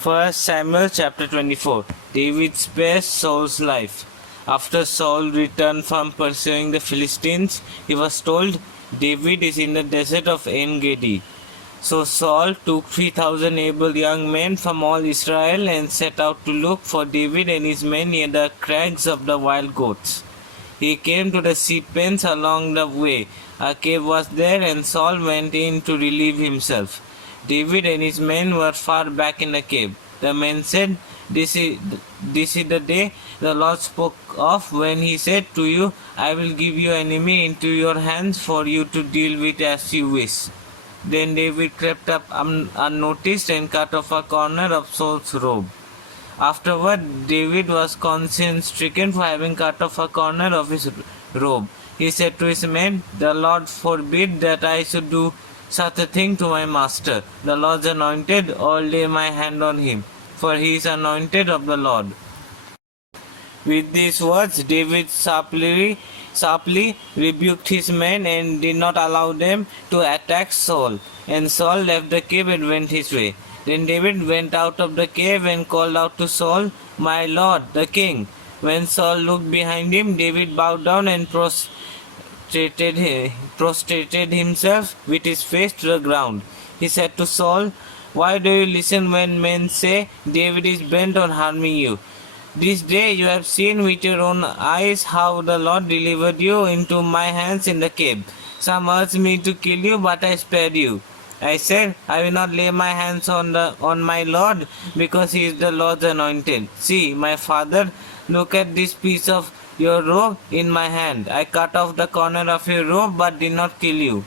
First Samuel chapter 24. David spares Saul's life. After Saul returned from pursuing the Philistines, he was told, David is in the desert of En-Gedi. So Saul took 3,000 able young men from all Israel and set out to look for David and his men near the crags of the wild goats. He came to the sheep pens along the way. A cave was there, and Saul went in to relieve himself. David and his men were far back in the cave. The men said, this is the day the Lord spoke of when he said to you, I will give your enemy into your hands for you to deal with as you wish. Then David crept up unnoticed and cut off a corner of Saul's robe. Afterward, David was conscience-stricken for having cut off a corner of his robe. He said to his men, The Lord forbid that I should do such a thing to my master, the Lord's anointed, or lay my hand on him, for he is anointed of the Lord. With these words, David sharply rebuked his men and did not allow them to attack Saul. And Saul left the cave and went his way. Then David went out of the cave and called out to Saul, My Lord, the king. When Saul looked behind him, David bowed down and prostrated himself with his face to the ground. He said to Saul, Why do you listen when men say, David is bent on harming you? This day you have seen with your own eyes how the Lord delivered you into my hands in the cave. Some urged me to kill you, but I spared you. I said, I will not lay my hands on my Lord, because he is the Lord's anointed. See, my father, look at this piece of your robe in my hand. I cut off the corner of your robe, but did not kill you.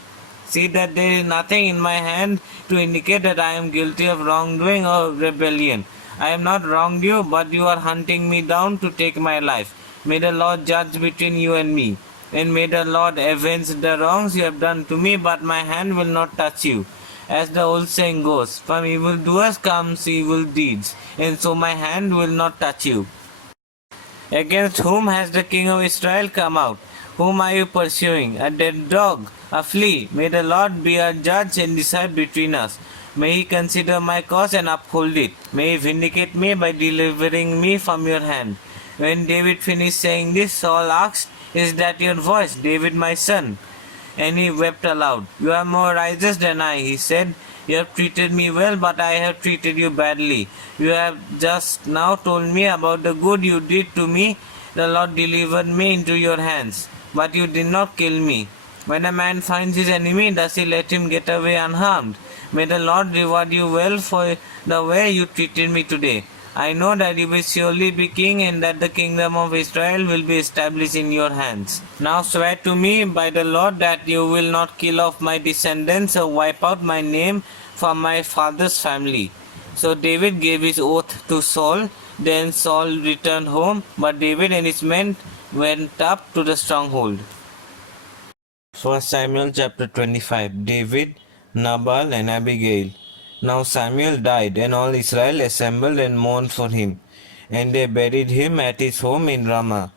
See that there is nothing in my hand to indicate that I am guilty of wrongdoing or rebellion. I have not wronged you, but you are hunting me down to take my life. May the Lord judge between you and me. And may the Lord avenge the wrongs you have done to me, but my hand will not touch you. As the old saying goes, from evildoers comes evil deeds, and so my hand will not touch you. Against whom has the king of Israel come out? Whom are you pursuing? A dead dog? A flea? May the Lord be our judge and decide between us. May he consider my cause and uphold it. May he vindicate me by delivering me from your hand. When David finished saying this, Saul asked, Is that your voice, David my son? And he wept aloud. You are more righteous than I, he said. You have treated me well, but I have treated you badly. You have just now told me about the good you did to me. The Lord delivered me into your hands, but you did not kill me. When a man finds his enemy, does he let him get away unharmed? May the Lord reward you well for the way you treated me today. I know that you will surely be king, and that the kingdom of Israel will be established in your hands. Now swear to me by the Lord that you will not kill off my descendants or wipe out my name from my father's family. So David gave his oath to Saul. Then Saul returned home, but David and his men went up to the stronghold. 1 Samuel chapter 25. David, Nabal and Abigail. Now Samuel died, and all Israel assembled and mourned for him, and they buried him at his home in Ramah.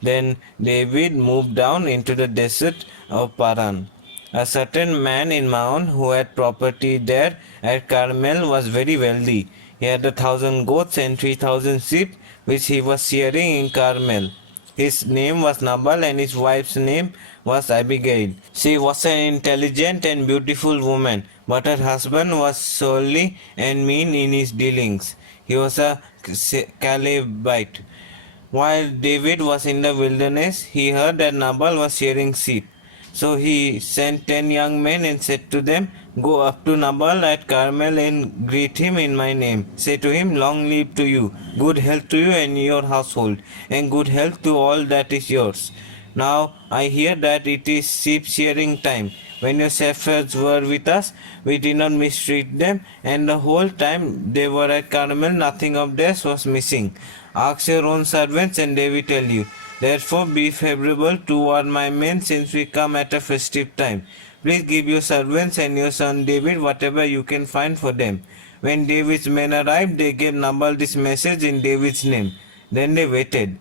Then David moved down into the desert of Paran. A certain man in Maon who had property there at Carmel was very wealthy. He had 1,000 goats and 3,000 sheep, which he was shearing in Carmel. His name was Nabal, and his wife's name was Abigail. She was an intelligent and beautiful woman, but her husband was surly and mean in his dealings. He was a Calebite. While David was in the wilderness, he heard that Nabal was shearing sheep. So he sent 10 young men and said to them, Go up to Nabal at Carmel and greet him in my name. Say to him, Long live to you, good health to you and your household, and good health to all that is yours. Now I hear that it is sheep shearing time. When your shepherds were with us, we did not mistreat them, and the whole time they were at Carmel, nothing of theirs was missing. Ask your own servants, and they will tell you. Therefore be favorable toward my men, since we come at a festive time. Please give your servants and your son David whatever you can find for them. When David's men arrived, they gave Nabal this message in David's name. Then they waited.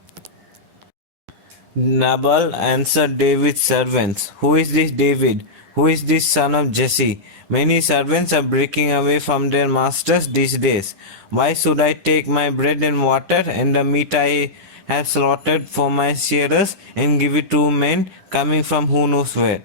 Nabal answered David's servants, Who is this David, Who is this son of Jesse? Many servants are breaking away from their masters these days. Why should I take my bread and water and the meat I have slaughtered for my shearers and give it to men coming from who knows where?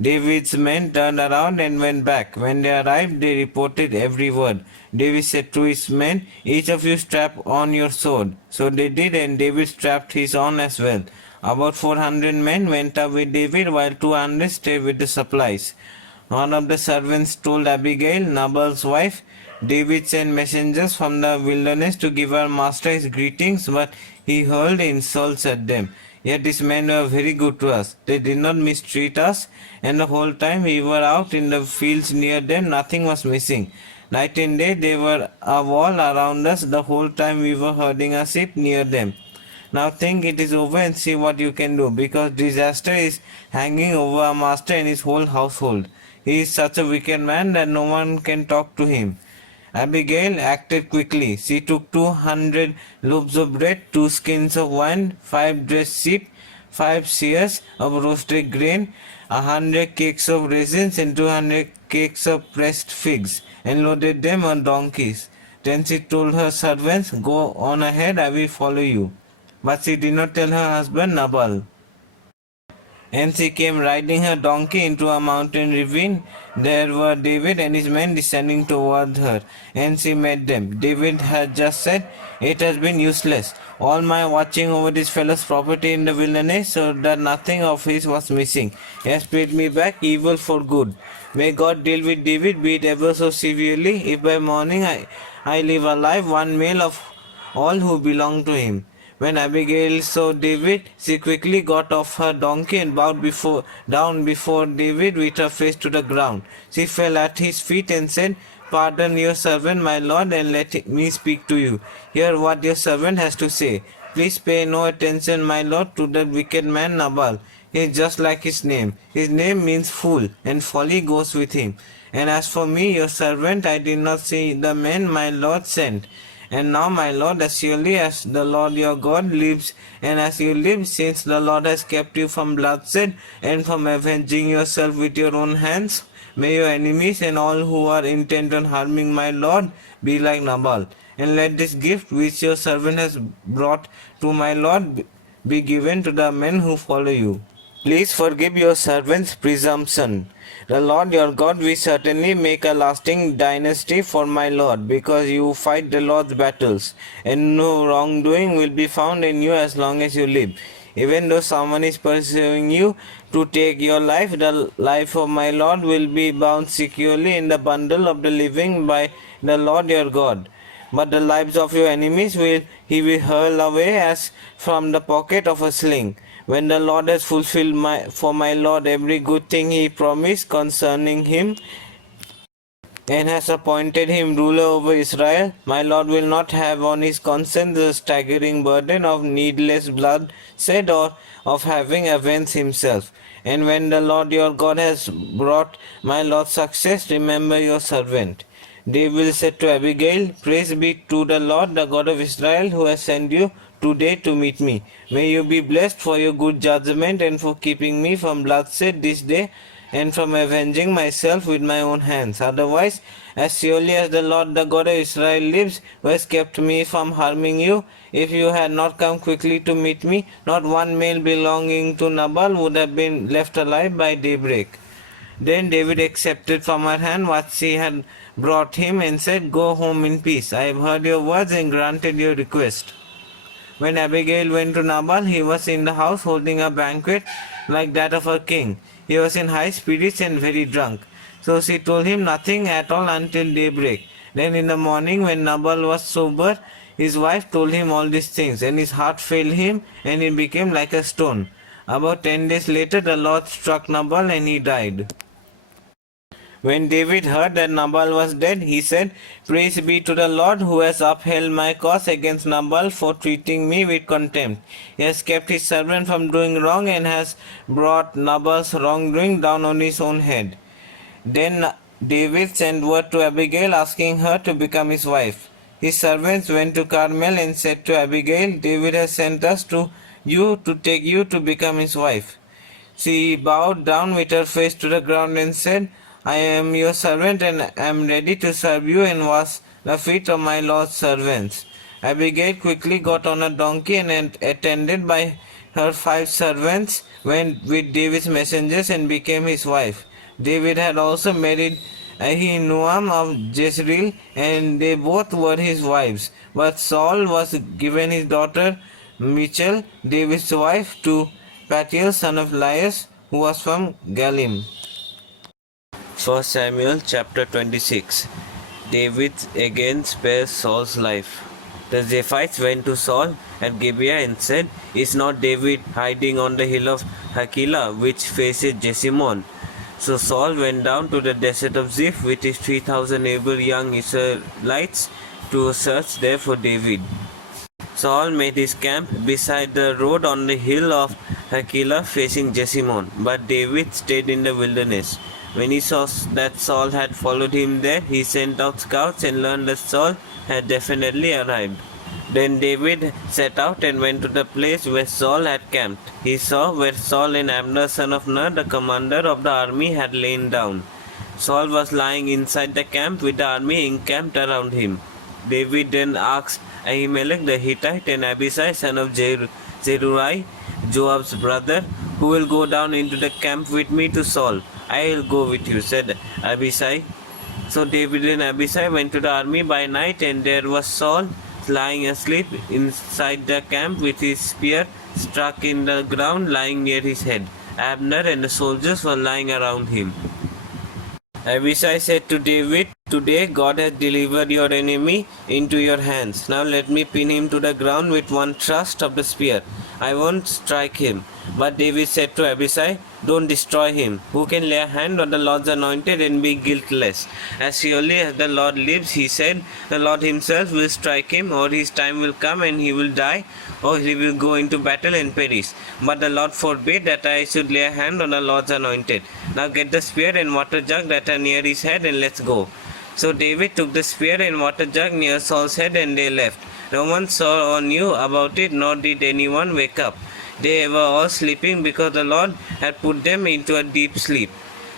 David's men turned around and went back. When they arrived, they reported every word. David said to his men, "Each of you strap on your sword." So they did, and David strapped his on as well. About 400 men went up with David, while 200 stayed with the supplies. One of the servants told Abigail, Nabal's wife, "David sent messengers from the wilderness to give our master his greetings, but he hurled insults at them. Yet these men were very good to us. They did not mistreat us, and the whole time we were out in the fields near them, nothing was missing. Night and day they were a wall around us the whole time we were herding our sheep near them. Now think it is over and see what you can do, because disaster is hanging over our master and his whole household. He is such a wicked man that no one can talk to him." Abigail acted quickly. She took 200 loaves of bread, 2 skins of wine, 5 dressed sheep, 5 seahs of roasted grain, 100 cakes of raisins, and 200 cakes of pressed figs, and loaded them on donkeys. Then she told her servants, "Go on ahead, I will follow you." But she did not tell her husband Nabal. And she came riding her donkey into a mountain ravine. There were David and his men descending toward her, and she met them. David had just said, "It has been useless, all my watching over this fellow's property in the wilderness, so that nothing of his was missing. He has paid me back evil for good. May God deal with David, be it ever so severely, if by morning I leave alive one male of all who belong to him." When Abigail saw David, she quickly got off her donkey and bowed down before David with her face to the ground. She fell at his feet and said, "Pardon your servant, my lord, and let me speak to you. Hear what your servant has to say. Please pay no attention, my lord, to that wicked man Nabal. He is just like his name. His name means fool, and folly goes with him. And as for me, your servant, I did not see the men my lord sent. And now, my lord, as surely as the Lord your God lives, and as you live, since the Lord has kept you from bloodshed and from avenging yourself with your own hands, may your enemies and all who are intent on harming my lord be like Nabal. And let this gift which your servant has brought to my lord be given to the men who follow you. Please forgive your servant's presumption. The Lord your God will certainly make a lasting dynasty for my Lord, because you fight the Lord's battles, and no wrongdoing will be found in you as long as you live. Even though someone is pursuing you to take your life, the life of my Lord will be bound securely in the bundle of the living by the Lord your God. But the lives of your enemies he will hurl away as from the pocket of a sling. When the Lord has fulfilled for my Lord every good thing he promised concerning him, and has appointed him ruler over Israel, my Lord will not have on his conscience the staggering burden of needless bloodshed or of having avenged himself. And when the Lord your God has brought my Lord success, remember your servant." David said to Abigail, "Praise be to the Lord, the God of Israel, who has sent you today to meet me. May you be blessed for your good judgment and for keeping me from bloodshed this day and from avenging myself with my own hands. Otherwise, as surely as the Lord, the God of Israel lives, who has kept me from harming you, if you had not come quickly to meet me, not one male belonging to Nabal would have been left alive by daybreak." Then David accepted from her hand what she had brought him and said, "Go home in peace. I have heard your words and granted your request." When Abigail went to Nabal, he was in the house holding a banquet like that of a king. He was in high spirits and very drunk. So she told him nothing at all until daybreak. Then in the morning, when Nabal was sober, his wife told him all these things, and his heart failed him, and he became like a stone. About 10 days later, the Lord struck Nabal, and he died. When David heard that Nabal was dead, he said, "Praise be to the Lord, who has upheld my cause against Nabal for treating me with contempt. He has kept his servant from doing wrong and has brought Nabal's wrongdoing down on his own head." Then David sent word to Abigail asking her to become his wife. His servants went to Carmel and said to Abigail, "David has sent us to you to take you to become his wife." She bowed down with her face to the ground and said, I am your servant and am ready to serve you and wash the feet of my Lord's servants. Abigail quickly got on a donkey and attended by her 5 servants went with David's messengers and became his wife. David had also married Ahinoam of Jezreel, and they both were his wives. But Saul was given his daughter Michal, David's wife, to Patiel, son of Laius, who was from Galim. 1 Samuel chapter 26. David again spares Saul's life. The Ziphites went to Saul at Gibeah and said, Is not David hiding on the hill of Hakilah, which faces Jeshimon? So Saul went down to the desert of Ziph with his 3,000 able young Israelites to search there for David. Saul made his camp beside the road on the hill of Hakilah facing Jeshimon, but David stayed in the wilderness. When he saw that Saul had followed him there, he sent out scouts and learned that Saul had definitely arrived. Then David set out and went to the place where Saul had camped. He saw where Saul and Abner son of Ner, the commander of the army, had lain down. Saul was lying inside the camp with the army encamped around him. David then asked Ahimelech the Hittite and Abishai son of Zeruiah, Joab's brother, who will go down into the camp with me to Saul. I will go with you, said Abishai. So David and Abishai went to the army by night, and there was Saul lying asleep inside the camp with his spear struck in the ground lying near his head. Abner and the soldiers were lying around him. Abishai said to David, Today God has delivered your enemy into your hands. Now let me pin him to the ground with one thrust of the spear. I won't strike him. But David said to Abishai, Don't destroy him. Who can lay a hand on the Lord's anointed and be guiltless? As surely as the Lord lives, he said, the Lord himself will strike him, or his time will come and he will die, or he will go into battle and perish. But the Lord forbade that I should lay a hand on the Lord's anointed. Now get the spear and water jug that are near his head and let's go. So David took the spear and water jug near Saul's head and they left. No one saw or knew about it, nor did anyone wake up. They were all sleeping because the Lord had put them into a deep sleep.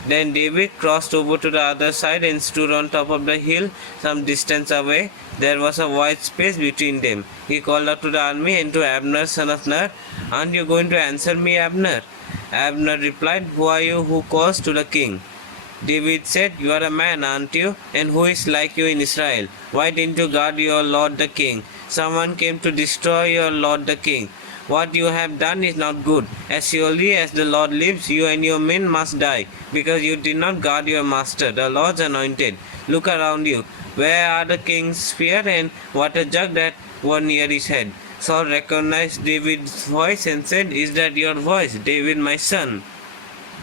Then David crossed over to the other side and stood on top of the hill some distance away. There was a wide space between them. He called out to the army and to Abner son of Ner, Aren't you going to answer me, Abner? Abner replied, Who are you who calls to the king? David said, You are a man, aren't you? And who is like you in Israel? Why didn't you guard your lord the king? Someone came to destroy your lord the king. What you have done is not good. As surely as the Lord lives, you and your men must die, because you did not guard your master, the Lord's anointed. Look around you. Where are the king's spear and water jug that were near his head? Saul recognized David's voice and said, Is that your voice, David my son?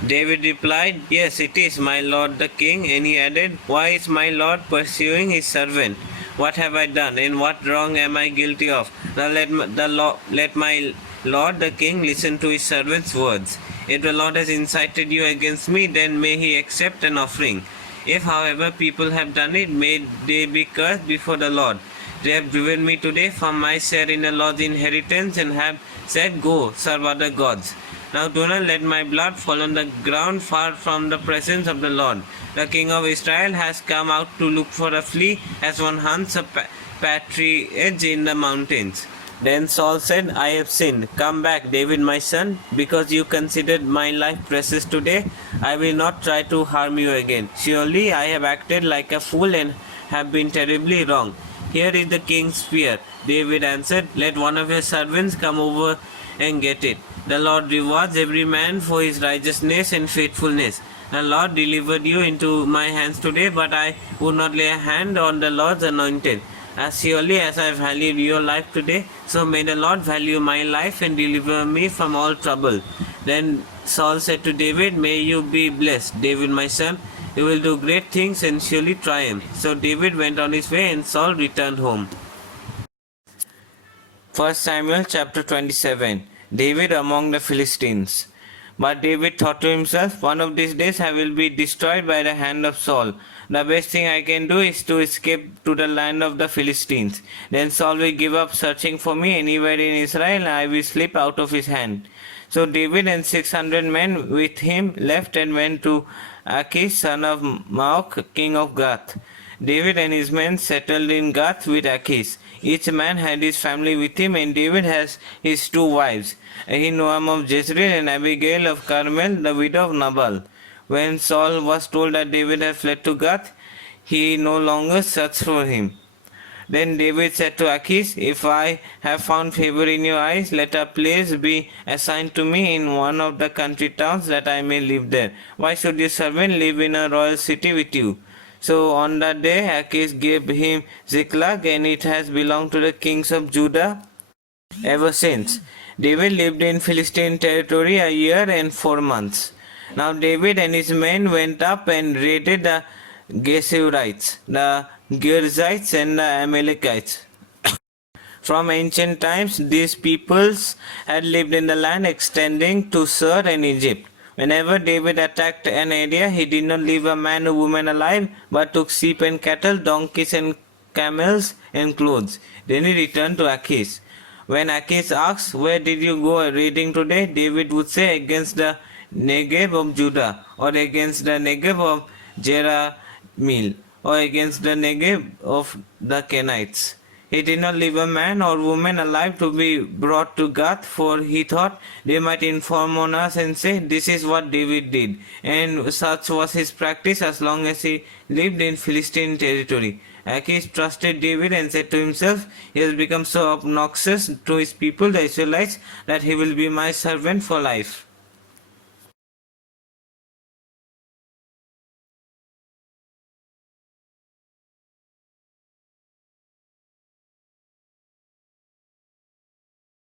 David replied, Yes, it is, my lord the king. And he added, Why is my lord pursuing his servant? What have I done, and what wrong am I guilty of? Now let my lord the king listen to his servant's words. If the Lord has incited you against me, then may he accept an offering. If, however, people have done it, may they be cursed before the Lord. They have driven me today from my share in the Lord's inheritance and have said, Go, serve other gods. Now do not let my blood fall on the ground far from the presence of the Lord. The king of Israel has come out to look for a flea as one hunts a partridge in the mountains. Then Saul said, I have sinned. Come back, David my son, because you considered my life precious today. I will not try to harm you again. Surely I have acted like a fool and have been terribly wrong. Here is the king's spear. David answered, Let one of your servants come over and get it. The Lord rewards every man for his righteousness and faithfulness. The Lord delivered you into my hands today, but I would not lay a hand on the Lord's anointed. As surely as I valued your life today, so may the Lord value my life and deliver me from all trouble. Then Saul said to David, May you be blessed, David my son. You will do great things and surely triumph. So David went on his way and Saul returned home. 1 Samuel chapter 27. David among the Philistines. But David thought to himself, One of these days I will be destroyed by the hand of Saul. The best thing I can do is to escape to the land of the Philistines. Then Saul will give up searching for me anywhere in Israel and I will slip out of his hand. So David and 600 men with him left and went to Achish, son of Maok, king of Gath. David and his men settled in Gath with Achish. Each man had his family with him, and David has his two wives, Ahinoam of Jezreel and Abigail of Carmel, the widow of Nabal. When Saul was told that David had fled to Gath, he no longer searched for him. Then David said to Achish, "If I have found favor in your eyes, let a place be assigned to me in one of the country towns that I may live there. Why should your servant live in a royal city with you?" So on that day Achish gave him Ziklag, and it has belonged to the kings of Judah ever since. David lived in Philistine territory a year and 4 months. Now David and his men went up and raided the Geshurites, the Girzites, and the Amalekites. From ancient times, these peoples had lived in the land extending to Sur and Egypt. Whenever David attacked an area, he did not leave a man or woman alive, but took sheep and cattle, donkeys and camels, and clothes. Then he returned to Achish. When Achish asked, "Where did you go raiding today?" David would say, "Against the Negev of Judah, or against the Negev of Jerahmeel, or against the Negev of the Kenites." He did not leave a man or woman alive to be brought to Gath, for he thought they might inform on us and say, "This is what David did." And such was his practice as long as he lived in Philistine territory. Achish trusted David and said to himself, "He has become so obnoxious to his people, the Israelites, that he will be my servant for life."